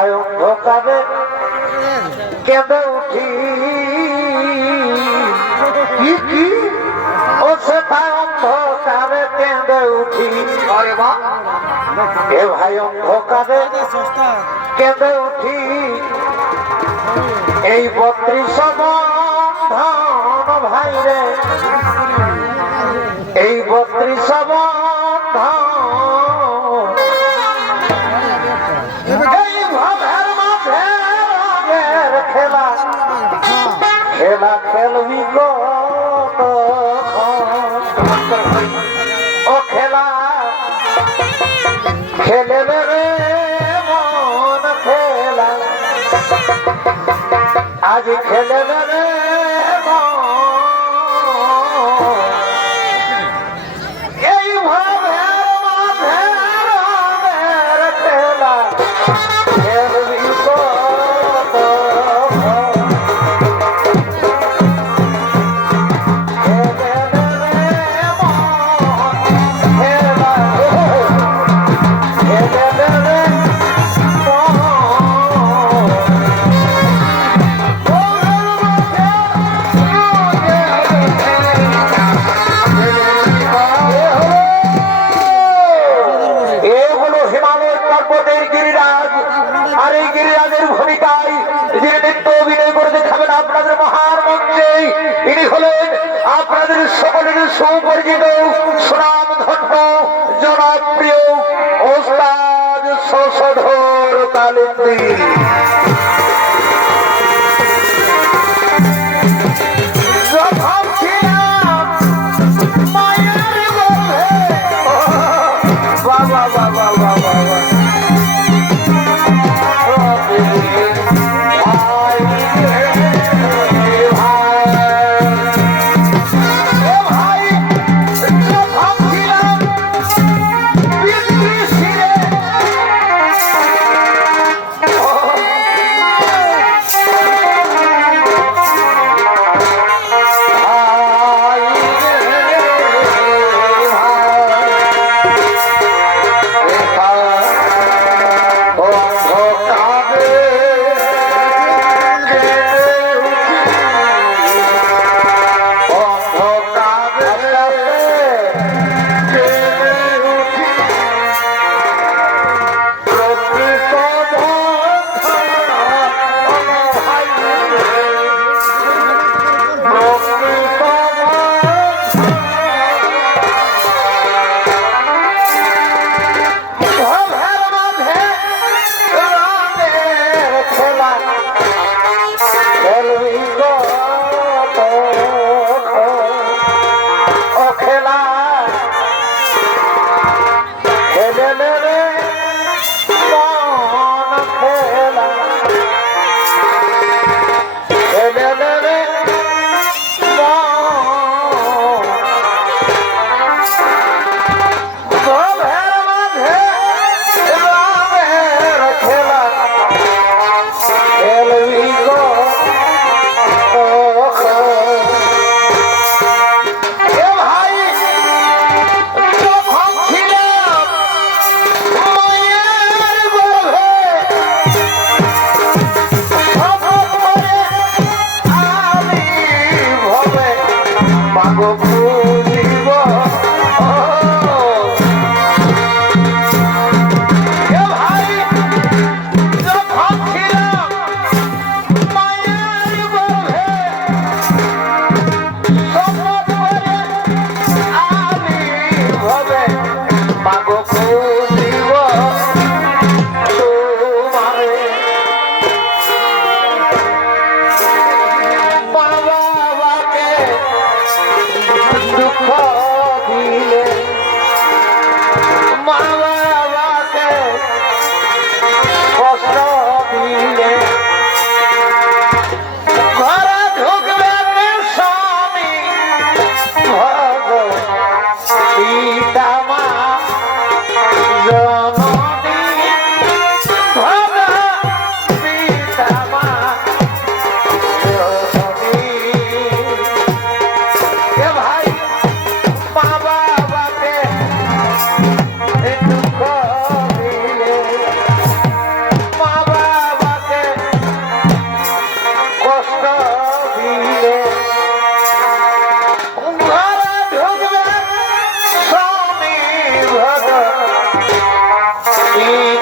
তাই অন্ধকারে কেঁদে উঠি। কি কি? ও সে তাই অন্ধকারে কেঁদে উঠি। আরে বা এ ভাই অন্ধকারে এই বত্রিশ বন্ধন ভাইরে। এই বত্রিশ বন্ধ আজ খেলে না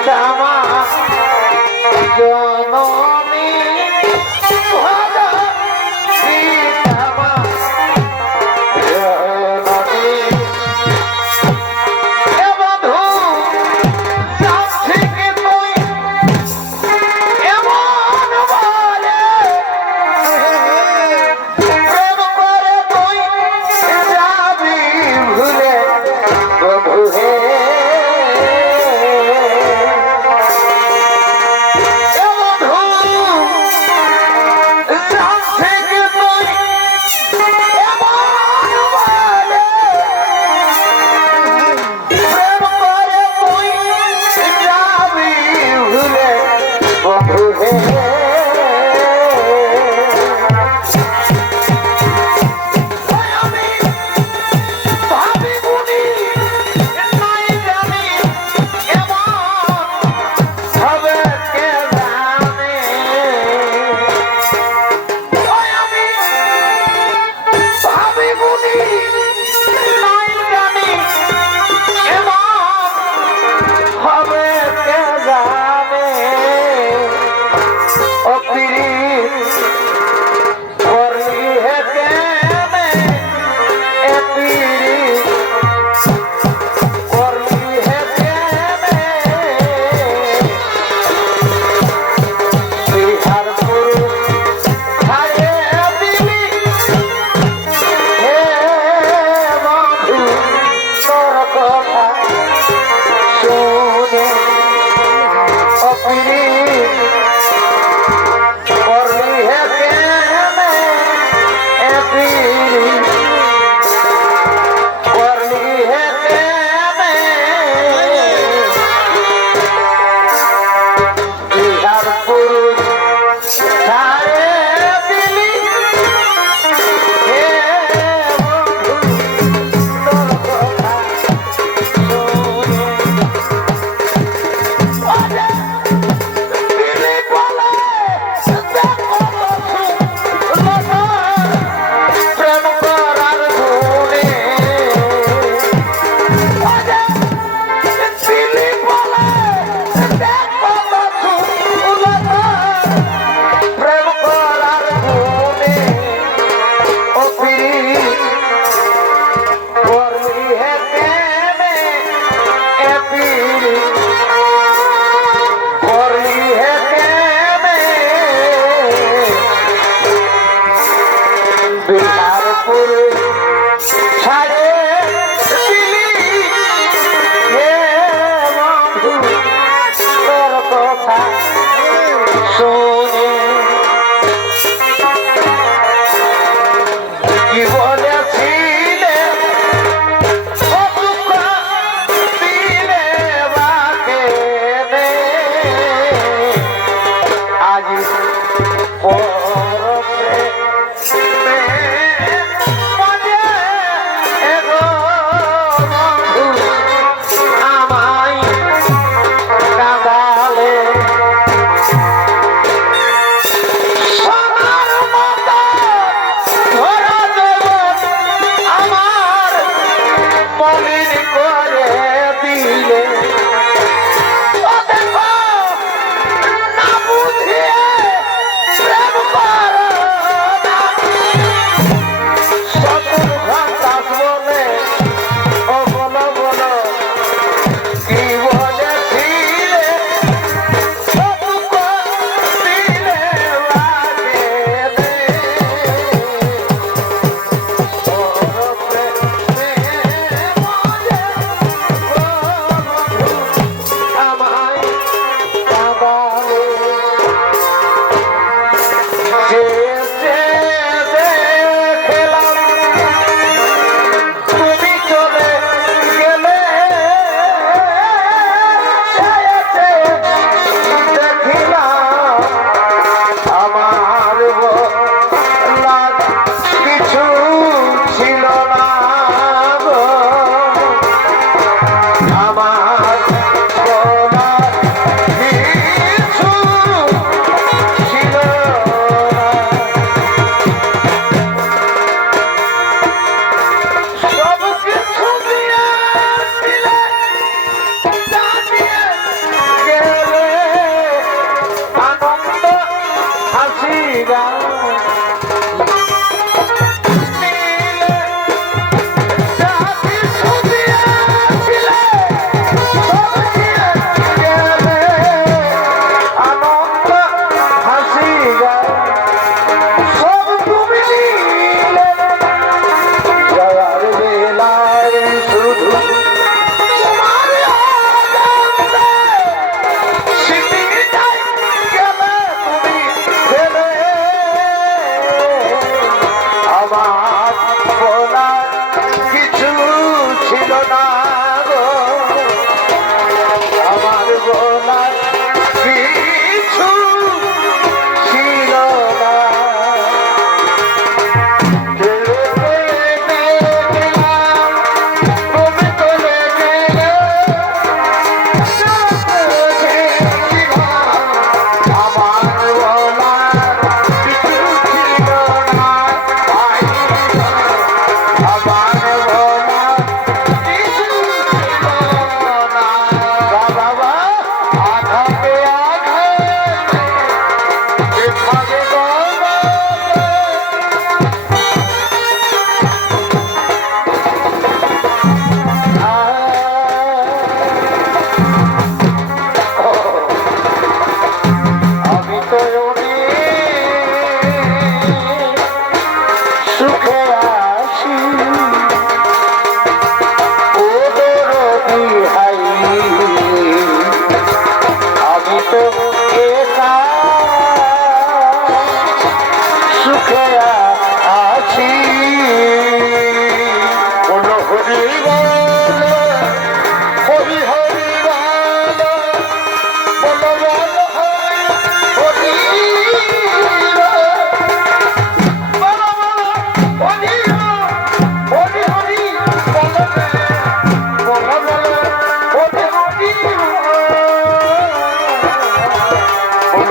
time.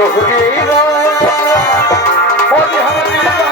লোহিরা হরি হারিয়া